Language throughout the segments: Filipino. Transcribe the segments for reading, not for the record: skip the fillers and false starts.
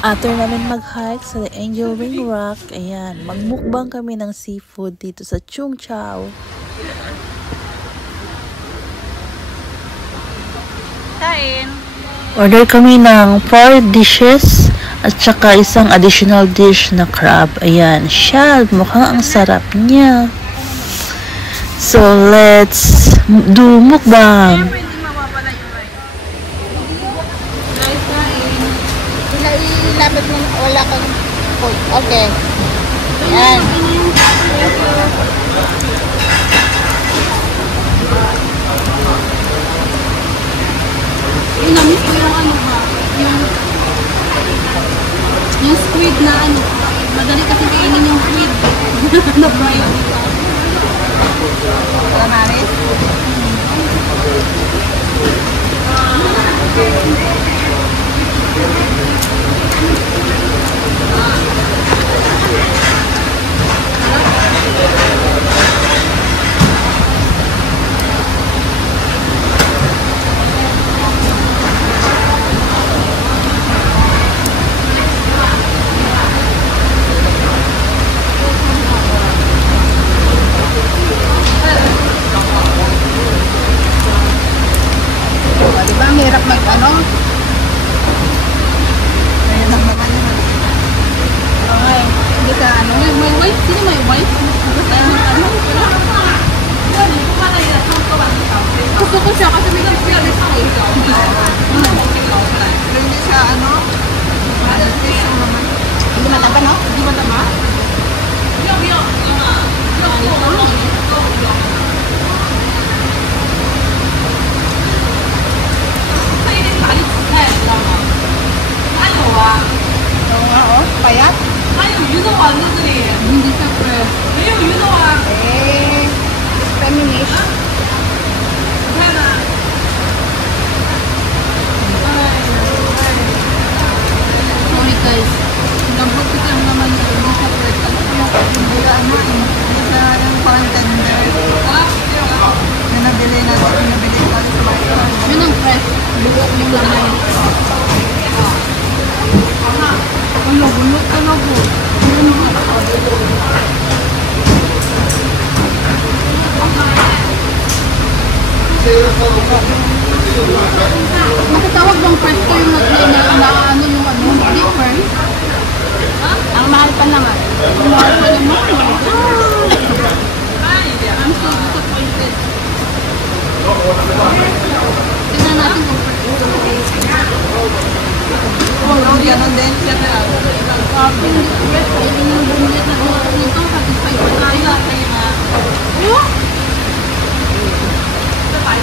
After namin mag-hike sa The Angel Ring Rock, ayan, magmukbang kami ng seafood dito sa Chung Chau. Kain. Order kami ng 4 dishes at saka isang additional dish na crab. Ayan, shad. Mukhang ang sarap niya. So, let's do mukbang. Siyempre, hindi mawawala yung rice. Rice kain. Ilapit mo, wala kang food. Okay. Yan. Namiss ko yung ano ba? Yung squid na ano. Madali kasi kainin yung squid. Na-fry yung isa. Calamares. Diba, ang hirap mag-ano? Ayan ang naman naman. Okay. Hindi ka ano? May white? Sino may white? Gusto ko siya kasi may nagpialis ako. Pero hindi siya ano? Hindi mataba, no? Hindi ba tama? Oo nga, oh. Payat. Hindi siya fresh. Eh, feminist. Sorry guys. Lambot kasi ang naman yun. Hindi siya fresh. Ano kaya? Hindi ka ano, hindi ka yung contender. Na nabili natin, nabili tayo sa bayan. Yun ang fresh. Buok yung laman. Ano, bulok ka na po. Nakatawag bang fresh ko yung ano yung ano? Hindi fresh? Ang mahal pa naman. Ang mahal pa naman. I'm so disappointed. Tingnan natin kung fresh. Oo, ganun din siya. Hindi fresh. Hindi yung bumili na nito. Satisfied pa tayo.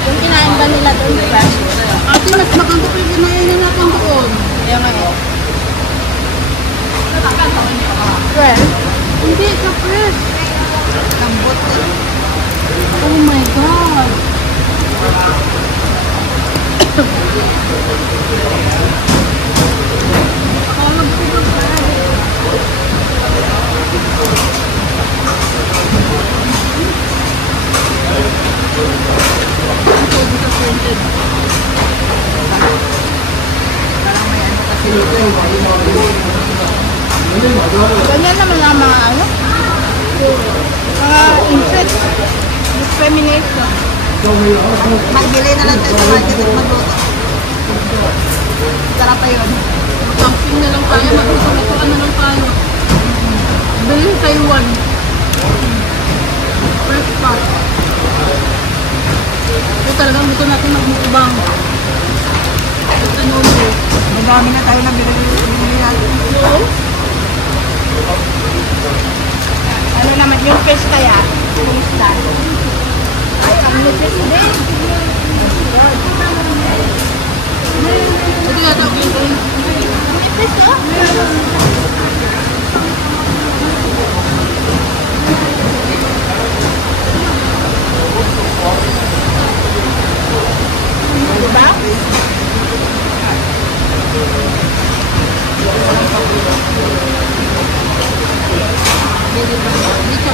Yung kinain ba nila doon, fresh? Ate, mas maganda pa yung kinainin natin doon. Kaya nga eh. Fresh? Hindi ka fresh. Lambot din. Oh my God. Alam ko ba I'm so disappointed. Parang may ano kasi dito eh. Ganyan naman ang mga ano? Mga insects. Discrimination. Magbili na lang tayo sa market at magluto. Sarap pa yun. Camping na lang tayo. Mag-usulan na lang tayo. Bilhin Taiwan. Fresh pot. Ito talagang gusto natin magmukbang. Ito noodle. Madami na tayo na binili natin. Ano naman yung fish kaya? Fish lang. Ay, ang nipis din. Ito yata ako yung Nipis, no? Diba? Hindi ka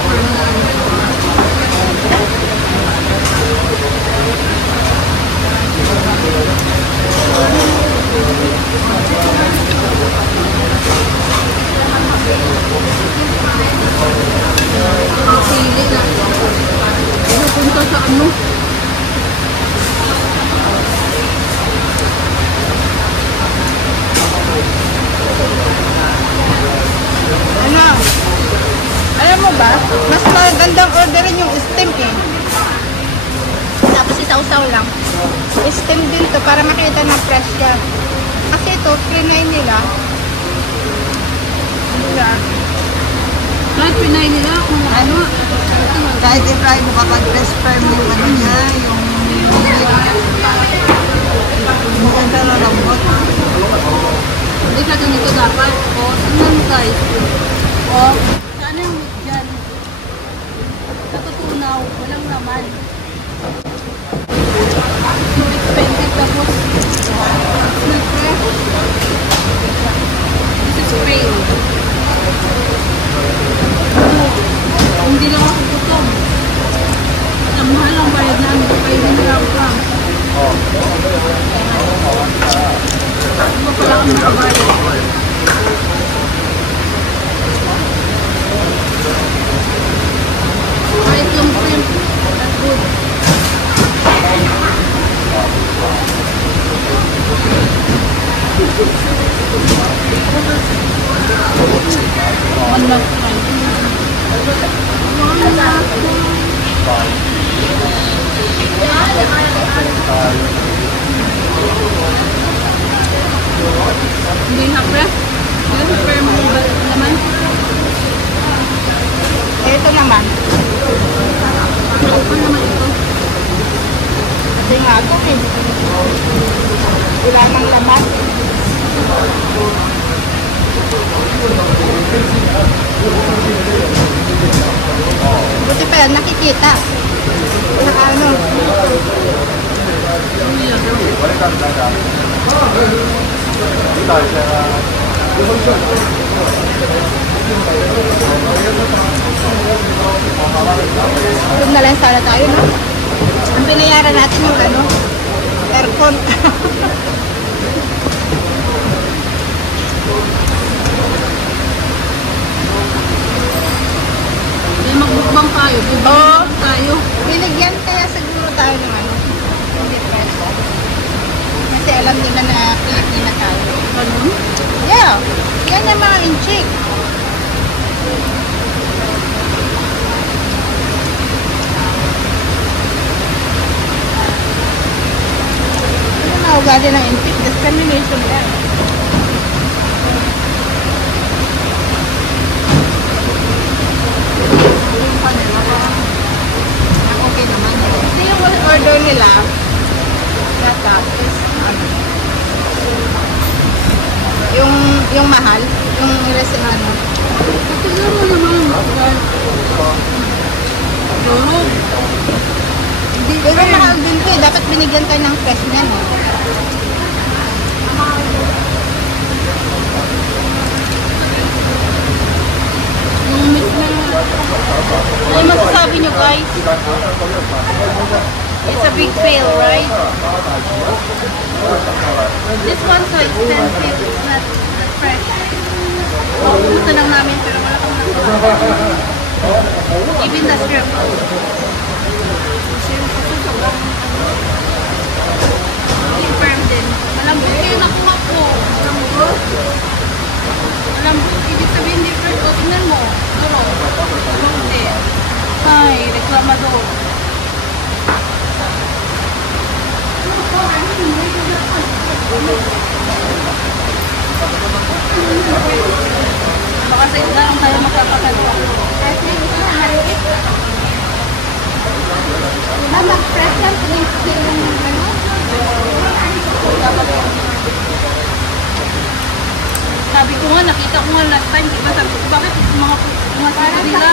Steam din to para makita na fresh yan. Kasi ito, pinay nila. Kahit pinay nila kung ano. Kahit i-fry mo kapag fresh firm yung ano niya, yung maganda na lambot. Hindi ka ganito dapat. O, tingnan mo guys. O, sana yung meat dyan. Natutunaw, walang laman. So expensive tapos not fresh. This is fail. Hindi lang ako gutom. Ang mahal ang bayad namin. Kainin lang pa. Ano pala ang nakabayad? Kahit yung shrimp, that's good. One last try. One last hindi na press. Hindi na press mo naman. Ito naman. Ano naman ito? Kasi nga ito eh. Wala nang laman. Buti pa yan, nakikita. Saka ano. Doon na lang sana tayo, no? Ang binayaran natin yung ano, aircon. May magbukbang tayo. Oo. Tayo. Binigyan kaya siguro tayo ng ano, hindi fresh. Kasi alam nila na Pilipina tayo. Ganun? Yeah, yan yung mga inchik. Ano na ugali ng inchik? Discrimination yan. Okay naman. Kasi yung order nila, yata, is ano, yung mahal, yung recipe ano. Tignan mo naman. Durog. Pero mahal din to eh. Dapat binigyan tayo ng fresh niyan. Yung meat na. Ano masasabi nyo guys? It's a big fail, right? This one's so expensive. It's not fresh. Pupunta lang namin pero wala kang nakuha. Even the shrimp. Shrimp kasi sobrang firm din. Malambot kayo nakuha ko. Malambot. Malambot. Ibig sabihin hindi fresh. O, tingnan mo. Duro. Hindi. Ay, reklamador. Baka sa isla lang tayo magkakatalo. Mag-fresh yan. Sabi ko nga, nakita ko nga last time, diba? Sabi ko, bakit mga nila?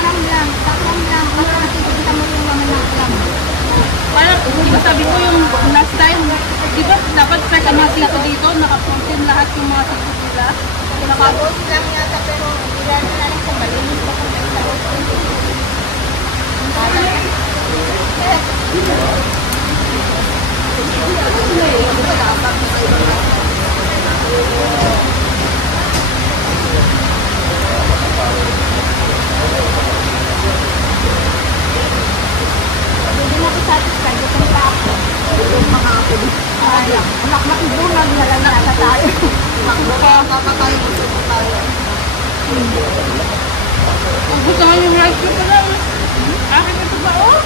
Taklang lang. Para makikita mo yung mga naklam. Parang, diba sabi ko yung last time, diba dapat fresh ang mga sito dito, nakapuntin lahat yung mga sito nila. Nakabos lang yata pero ilan na lang kung malinis pa kung may tapos. Hindi na ko satisfied. Gutom pa ako. Gutom pa ako. Ay, anak makibunan na lang nasa tayo. Makapatayo mo sa tayo. Ang gusto nga yung rice ko pala. Akin ito ba, oh?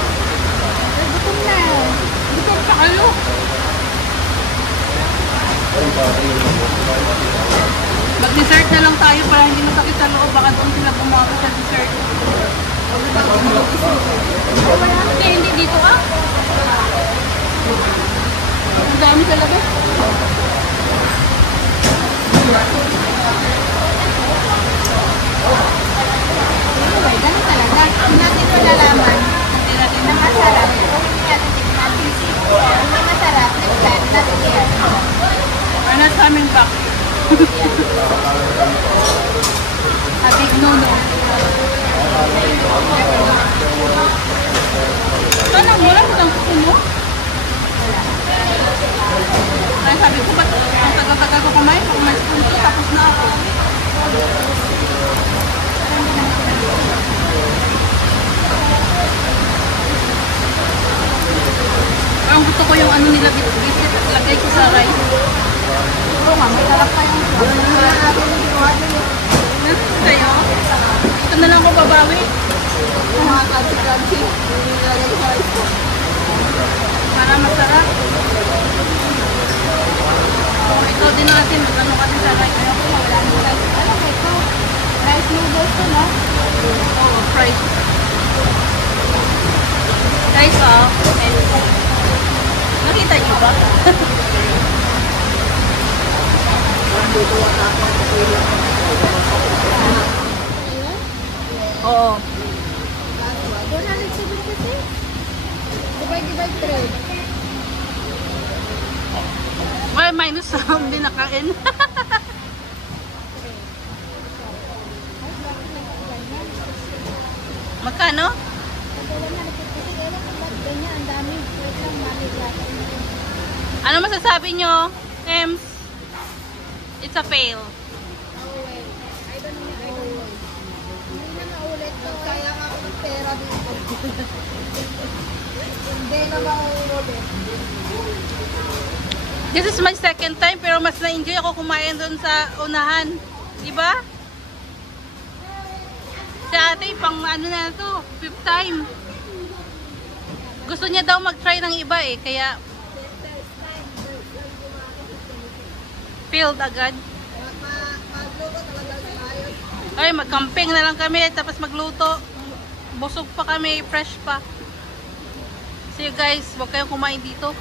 Gutom na. Gusto pa kayo. Mag-dessert na lang tayo para hindi masakit sa loob. Baka doon sila bumawa sa dessert. Hindi, hindi dito ah. Ang dami talaga. Anyway, ganun talaga. Kung natin malalaman, hindi natin na masarap. Kung hindi natin natin kung may masarap, next time natin yan. We're not coming back. A big no-no. Ano, wala mo lang kuko mo? Ay, sabi ko, ba't ang tagal-tagal ko kumain? Pag may spoon ko, tapos na ako. Ang gusto ko yung ano nila, bisit, lagay ko sa rice. Oo nga, may talak tayong Nandun kayo? Ito na lang ako babawi. mga kansi-kansi. Nilagay sa rice ko. Para masarap. Ikaw din natin, ano kasi sa rice. Ayoko na, wala nang rice. Alam mo ito, rice noodles to, no? Oo, fries. Guys, oh. Nakita niyo ba? Oo. 476. Divide by 3. Well, minus hindi nakain. Magkano? Ano masasabi nyo? Ems? It's a fail. Hindi na maulit to. Kaya nga ako ng pera dito. Hindi na maulit. This is my second time pero mas na-enjoy ako kumain doon sa unahan. Diba? Si ate, pang ano na to, 5th time. Gusto niya daw mag-try ng iba eh, kaya failed agad. Magluto talaga tayo. Ay, mag-camping na lang kami tapos magluto. Busog pa kami, fresh pa. So you guys, huwag kayong kumain dito.